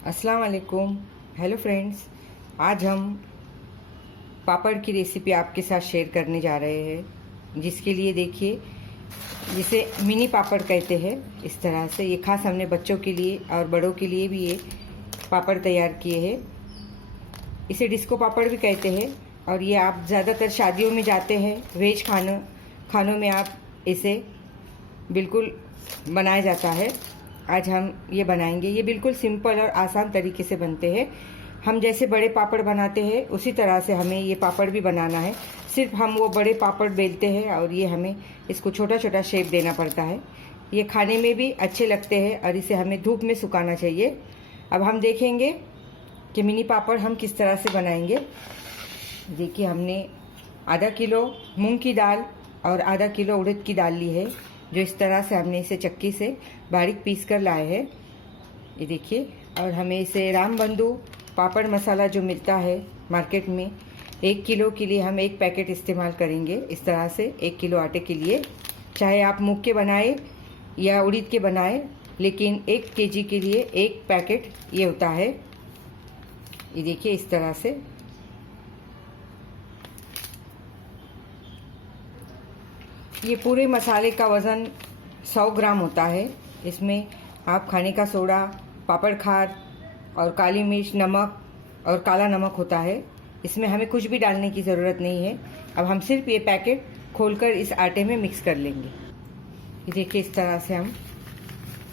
अस्सलाम वालेकुम। Hello friends, आज हम पापड़ की रेसिपी आपके साथ शेयर करने जा रहे हैं, जिसके लिए देखिए, जिसे मिनी पापड़ कहते हैं। इस तरह से ये खास हमने बच्चों के लिए और बड़ों के लिए भी ये पापड़ तैयार किए हैं। इसे डिस्को पापड़ भी कहते हैं और ये आप ज़्यादातर शादियों में जाते हैं, वेज खानों में आप इसे बिल्कुल बनाया जाता है। आज हम ये बनाएंगे। ये बिल्कुल सिंपल और आसान तरीके से बनते हैं। हम जैसे बड़े पापड़ बनाते हैं उसी तरह से हमें ये पापड़ भी बनाना है। सिर्फ हम वो बड़े पापड़ बेलते हैं और ये हमें इसको छोटा छोटा शेप देना पड़ता है। ये खाने में भी अच्छे लगते हैं और इसे हमें धूप में सुखाना चाहिए। अब हम देखेंगे कि मिनी पापड़ हम किस तरह से बनाएंगे। देखिए, हमने आधा किलो मूंग की दाल और आधा किलो उड़द की दाल ली है, जो इस तरह से हमने इसे चक्की से बारीक पीस कर लाए हैं। ये देखिए, और हमें इसे रामबंधु पापड़ मसाला जो मिलता है मार्केट में, 1 किलो के लिए हम 1 पैकेट इस्तेमाल करेंगे। इस तरह से 1 किलो आटे के लिए, चाहे आप मूंग के बनाए या उड़द के बनाए, लेकिन 1 केजी के लिए 1 पैकेट ये होता है। ये देखिए, इस तरह से ये पूरे मसाले का वज़न 100 ग्राम होता है। इसमें आप खाने का सोडा, पापड़ खार और काली मिर्च, नमक और काला नमक होता है। इसमें हमें कुछ भी डालने की ज़रूरत नहीं है। अब हम सिर्फ ये पैकेट खोलकर इस आटे में मिक्स कर लेंगे। ये देखिए, इस तरह से हम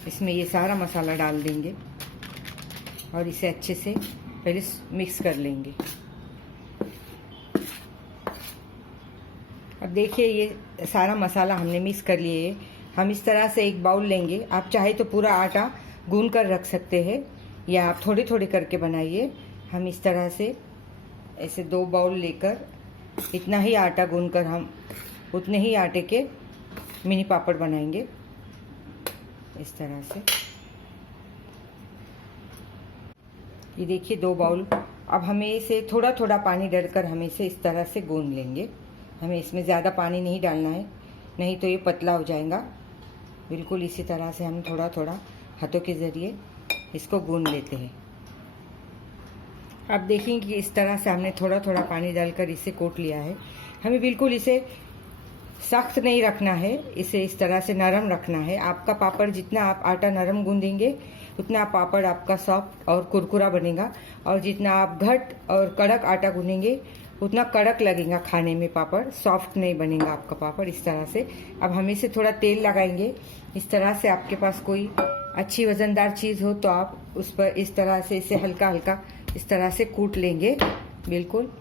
इसमें ये सारा मसाला डाल देंगे और इसे अच्छे से पहले मिक्स कर लेंगे। अब देखिए, ये सारा मसाला हमने मिक्स कर लिए है। हम इस तरह से एक बाउल लेंगे। आप चाहे तो पूरा आटा गूंद कर रख सकते हैं या आप थोड़े थोड़े करके बनाइए। हम इस तरह से ऐसे 2 बाउल लेकर इतना ही आटा गूंद कर हम उतने ही आटे के मिनी पापड़ बनाएंगे। इस तरह से ये देखिए 2 बाउल। अब हमें इसे थोड़ा थोड़ा पानी डालकर हमें इसे इस तरह से गूंद लेंगे। हमें इसमें ज़्यादा पानी नहीं डालना है, नहीं तो ये पतला हो जाएगा। बिल्कुल इसी तरह से हम थोड़ा थोड़ा हाथों के ज़रिए इसको गूंद लेते हैं। आप देखेंगे कि इस तरह से हमने थोड़ा थोड़ा पानी डालकर इसे कोट लिया है। हमें बिल्कुल इसे सख्त नहीं रखना है, इसे इस तरह से नरम रखना है। आपका पापड़ जितना आप आटा नरम गूंदेंगे उतना पापड़ आपका सॉफ्ट और कुरकुरा बनेगा, और जितना आप घट और कड़क आटा गूंदेंगे उतना कड़क लगेगा खाने में, पापड़ सॉफ्ट नहीं बनेगा आपका पापड़। इस तरह से अब हम इसे थोड़ा तेल लगाएंगे। इस तरह से आपके पास कोई अच्छी वज़नदार चीज़ हो तो आप उस पर इस तरह से इसे हल्का हल्का इस तरह से कूट लेंगे। बिल्कुल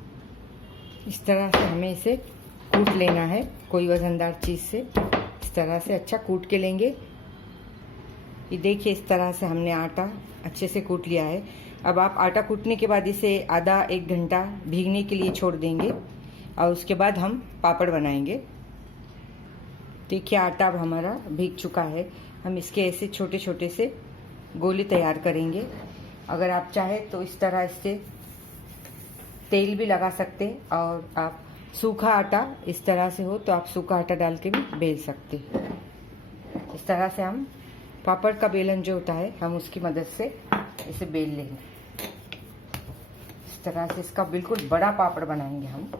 इस तरह से हमें इसे कूट लेना है, कोई वज़नदार चीज़ से इस तरह से अच्छा कूट के लेंगे। ये देखिए, इस तरह से हमने आटा अच्छे से कूट लिया है। अब आप आटा कूटने के बाद इसे आधा 1 घंटा भीगने के लिए छोड़ देंगे और उसके बाद हम पापड़ बनाएंगे। देखिए, आटा अब हमारा भीग चुका है। हम इसके ऐसे छोटे छोटे से गोले तैयार करेंगे। अगर आप चाहें तो इस तरह इससे तेल भी लगा सकते हैं, और आप सूखा आटा इस तरह से हो तो आप सूखा आटा डाल के भी बेल सकते हैं। इस तरह से हम पापड़ का बेलन जो होता है हम उसकी मदद से इसे बेल लेंगे। इस तरह से इसका बिल्कुल बड़ा पापड़ बनाएंगे हम।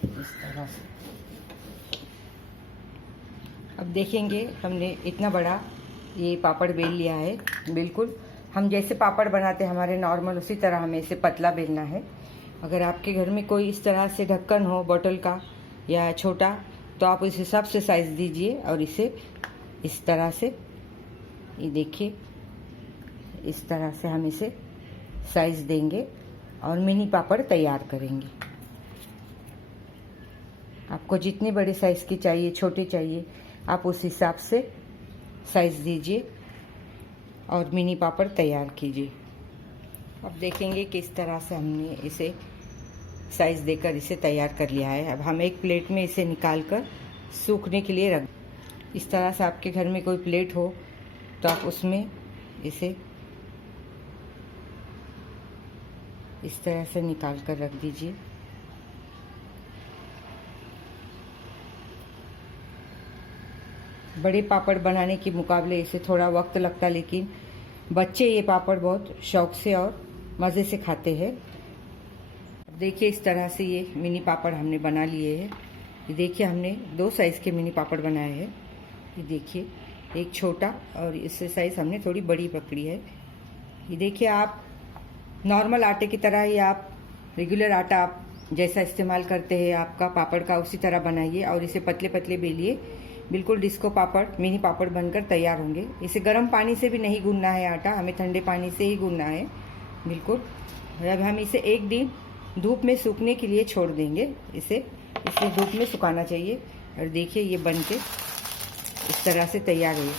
इस तरह से अब देखेंगे, हमने इतना बड़ा ये पापड़ बेल लिया है। बिल्कुल हम जैसे पापड़ बनाते हैं हमारे नॉर्मल, उसी तरह हमें इसे पतला बेलना है। अगर आपके घर में कोई इस तरह से ढक्कन हो बोतल का या छोटा, तो आप उस हिसाब से साइज़ दीजिए और इसे इस तरह से, ये देखिए, इस तरह से हम इसे साइज़ देंगे और मिनी पापड़ तैयार करेंगे। आपको जितने बड़े साइज़ की चाहिए, छोटे चाहिए, आप उस हिसाब से साइज़ दीजिए और मिनी पापड़ तैयार कीजिए। अब देखेंगे कि इस तरह से हमने इसे साइज़ देकर इसे तैयार कर लिया है। अब हम एक प्लेट में इसे निकाल कर सूखने के लिए रख। इस तरह से आपके घर में कोई प्लेट हो तो आप उसमें इसे इस तरह से निकाल कर रख दीजिए। बड़े पापड़ बनाने के मुकाबले इसे थोड़ा वक्त लगता, लेकिन बच्चे ये पापड़ बहुत शौक से और मज़े से खाते हैं। देखिए इस तरह से ये मिनी पापड़ हमने बना लिए हैं। ये देखिए हमने 2 साइज़ के मिनी पापड़ बनाए हैं। ये देखिए एक छोटा और इससे साइज़ हमने थोड़ी बड़ी पकड़ी है। ये देखिए आप नॉर्मल आटे की तरह ही आप रेगुलर आटा आप जैसा इस्तेमाल करते हैं आपका पापड़ का, उसी तरह बनाइए और इसे पतले पतले बेलिए। बिल्कुल डिस्को पापड़, मिनी पापड़ बनकर तैयार होंगे। इसे गर्म पानी से भी नहीं गूंदना है आटा, हमें ठंडे पानी से ही गूंदना है बिल्कुल। अब हम इसे एक दिन धूप में सूखने के लिए छोड़ देंगे। इसे धूप में सुखाना चाहिए। और देखिए ये बन के इस तरह से तैयार हुए।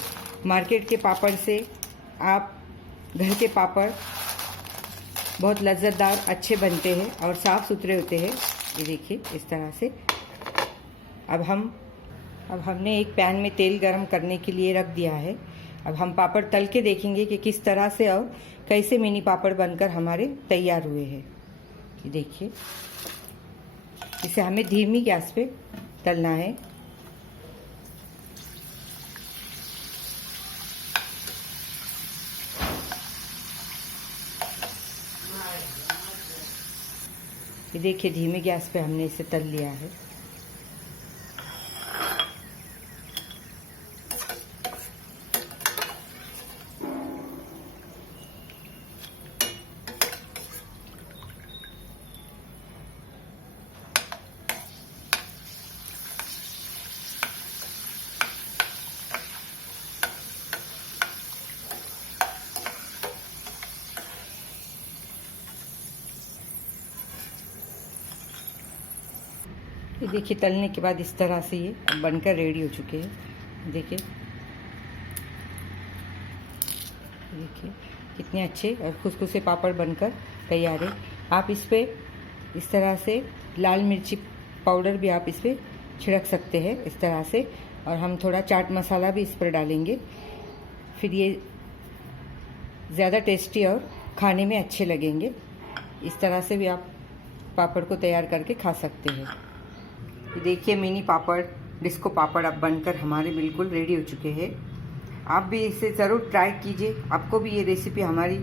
मार्केट के पापड़ से आप घर के पापड़ बहुत लज्जतदार अच्छे बनते हैं और साफ़ सुथरे होते हैं। ये देखिए इस तरह से। अब हमने एक पैन में तेल गरम करने के लिए रख दिया है। अब हम पापड़ तल के देखेंगे कि किस तरह से और कैसे मिनी पापड़ बनकर हमारे तैयार हुए हैं। ये देखिए इसे हमें धीमी गैस पे तलना है। ये देखिए धीमी गैस पे हमने इसे तल लिया है। ये देखिए तलने के बाद इस तरह से ये बनकर रेडी हो चुके हैं। देखिए कितने अच्छे और खुशखुशे पापड़ बनकर तैयार है। आप इस पे इस तरह से लाल मिर्ची पाउडर भी आप इस पे छिड़क सकते हैं इस तरह से। और हम थोड़ा चाट मसाला भी इस पर डालेंगे, फिर ये ज़्यादा टेस्टी और खाने में अच्छे लगेंगे। इस तरह से भी आप पापड़ को तैयार करके खा सकते हैं। देखिए मिनी पापड़, डिस्को पापड़ अब बनकर हमारे बिल्कुल रेडी हो चुके हैं। आप भी इसे ज़रूर ट्राई कीजिए। आपको भी ये रेसिपी हमारी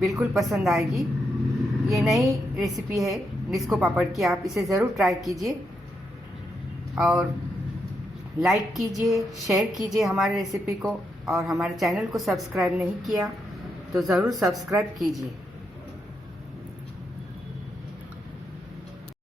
बिल्कुल पसंद आएगी। ये नई रेसिपी है डिस्को पापड़ की, आप इसे ज़रूर ट्राई कीजिए और लाइक कीजिए, शेयर कीजिए हमारे रेसिपी को। और हमारे चैनल को सब्सक्राइब नहीं किया तो ज़रूर सब्सक्राइब कीजिए।